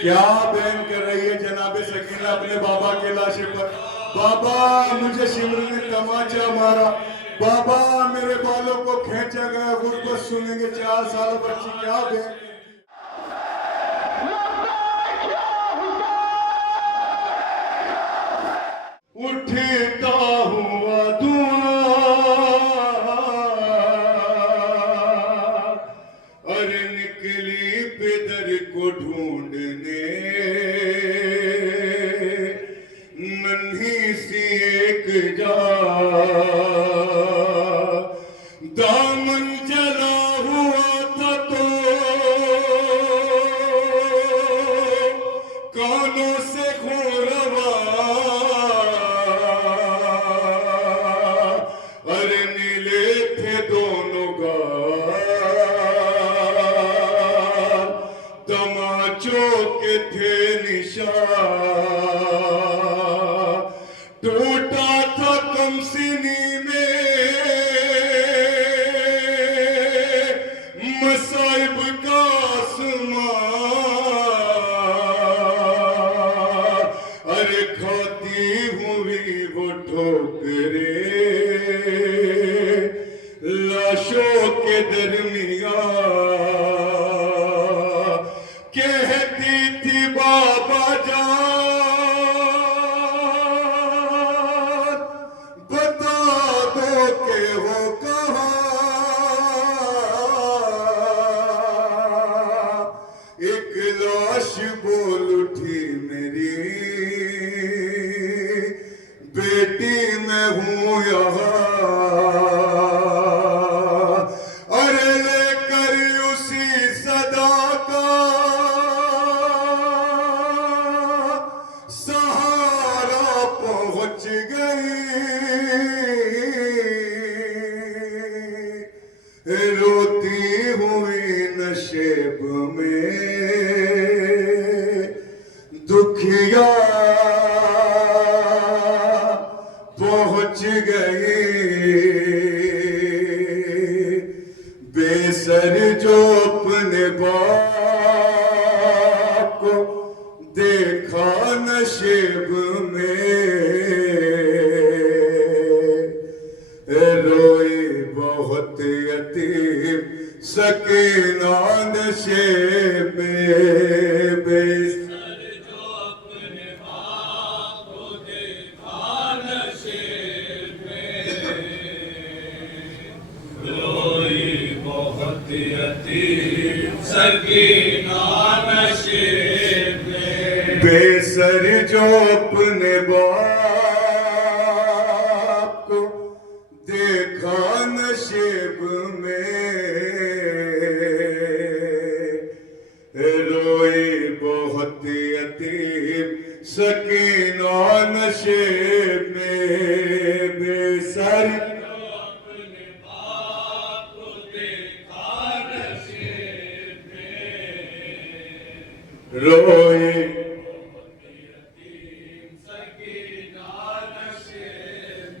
کیا بہن کر رہی ہے جناب سکینہ اپنے بابا کے لاشے پر؟ بابا مجھے شمر نے تماچا مارا، بابا میرے بالوں کو کھینچا گیا، غربت سنیں گے 4 سال بچی. کیا بہن اٹھتا ہوا دعا اور نکلی پدر کو ڈھونڈنے، ننھی سی ایک جا دامن جلا ہوا تھا تو کانوں سے خوروا اور نیلے تھے دونوں گال، تماچوں کے تھے نشان، ٹوٹا تھا کم سنی میں مصائب کا آسمان، ارے کھاتی ہوئی وہ ٹھوکریں لاشوں کے درمیان، کہتی تھی بابا جان بتا دو کہ وہ کہاں، ایک لاش بول اٹھی میری بیٹی میں ہوں یہاں، ارے لے کر اسی صدا کا سہارا پہنچ گئی، روتی ہوئی نشیب میں دکھیا پہنچ گئی، بے سر جو اپنے باپ کو دیکھا نشیب میں، روئی بہت یتیم سکینہ نشیب میں، بے سر جو اپنے باپ کو دیکھا نشیب میں، روئی بہت یتیم سکینہ نشیب میں، بے سر جو اپنے باپ کو دیکھا نشیب میں، روئی بہت یتیم سکینہ نشیب میں، بے سر جو اپنے باپ کو دیکھا نشیب میں، روئی بہت یتیم سکینہ نشیب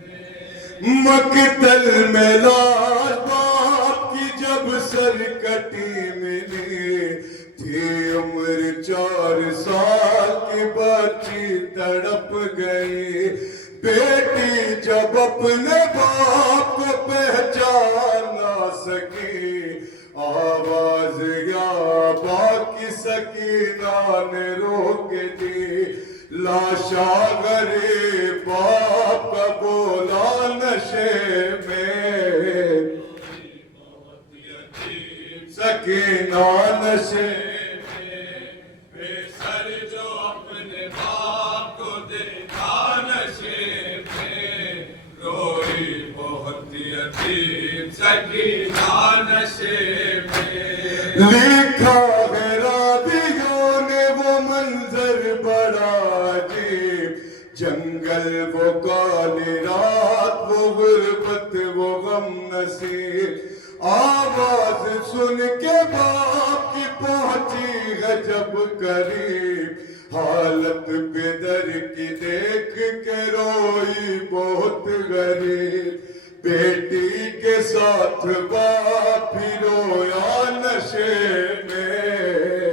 میں، مقتل میں لاش باپ کی جب سر کٹی ملی تھی، عمر 4 سال کی بچی تڑپ گئی، بیٹی جب اپنے باپ کو پہچان نہ سکی، آواز یا باقی سکینہ نے روک دی، لاشا غریب باپ کا بولا نشے میں، سکینہ نشے میں، بے سر جو اپنے باپ کو دیکھا نشے میں، روئی بہت یتیم سکینہ نشے میں، لکھا ہے رابعوں نے وہ منظر بڑا عجیب، جنگل وہ کالی رات وہ غربت وہ غم نصیب، آواز سن کے باپ کی پہنچی ہے جب قریب، حالت پدر کی دیکھ کے روئی بہت غریب، بیٹی کے ساتھ باپ بھی رویا نشے میں،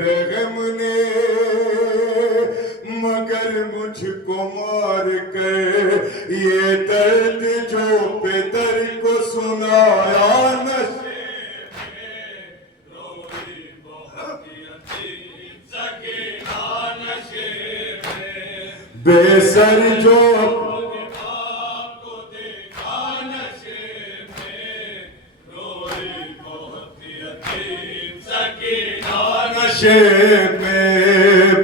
رحم نے مگر مجھ کو مار کر یہ درد جو پدر کو سنایا نشے روئی بہت یتیم سکینہ نشے میں بے سر جو اپنے باپ کو دیکھا نشے میں روئی بہت یتیم سکینہ نشے میں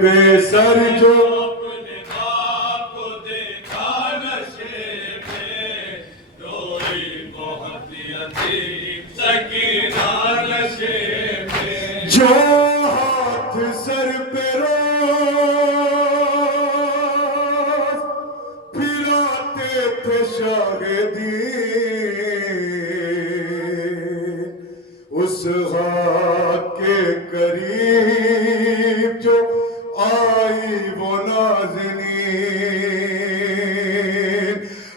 بے سر جو اپنے باپ کو دیکھا نشے میں روئی بہت یتیم سکینہ نشے میں جو ہاتھ سر پہ روز پھراتے تھے شاہدین اس ہاتھ کے قریب جو آئی وہ نازنین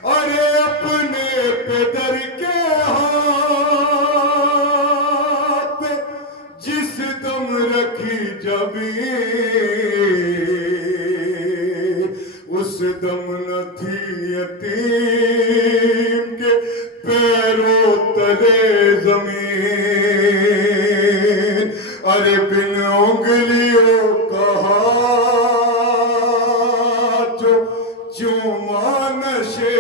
ارے اپنے پدر کے ہاتھ پہ جس دم رکھی جبیں اس دم نہ تھی یتیم کے پیروں تلے زمین ارے بن انگلیوں کا ہاتھ جو چوما نشے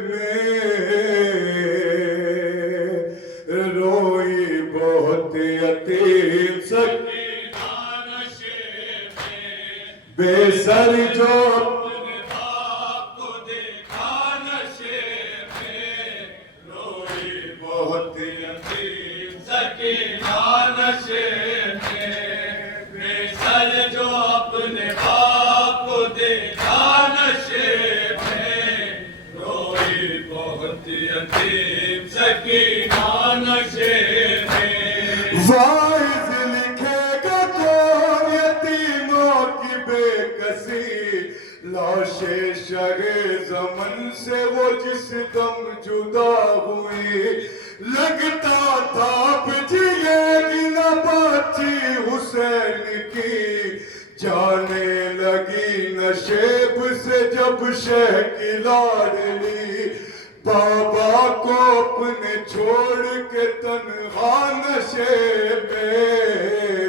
میں روئی بہت یتیم سکینہ نشے میں بے سر جو اپنے باپ کو دیکھا نشے میں روئی بہت یتیم سکینہ نشے میں بے سر جو اپنے باپ کو دیکھا نشے میں روئی بہت یتیم سکینہ نشے میں واعظ لکھے گا کون یتیموں کی بے کسی لاش شہ زمن سے وہ جس دم جدا ہوئی لگتا تھا بجھیے گی نہ بچی حسین کی جانے لگی نشیب سے جب شہ کی لاڈلی بابا کو اپنے چھوڑ کے تنہا نشے میں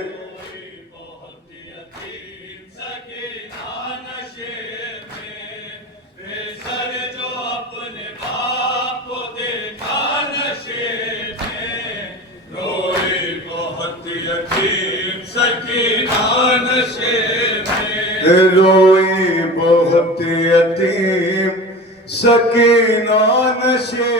بہت یتیم سکینہ نشے میں بے سر جو اپنے باپ کو دیکھا نشے میں روئی بہت یتیم سکینہ نشے میں روئی بہت یتیم سکینہ نشے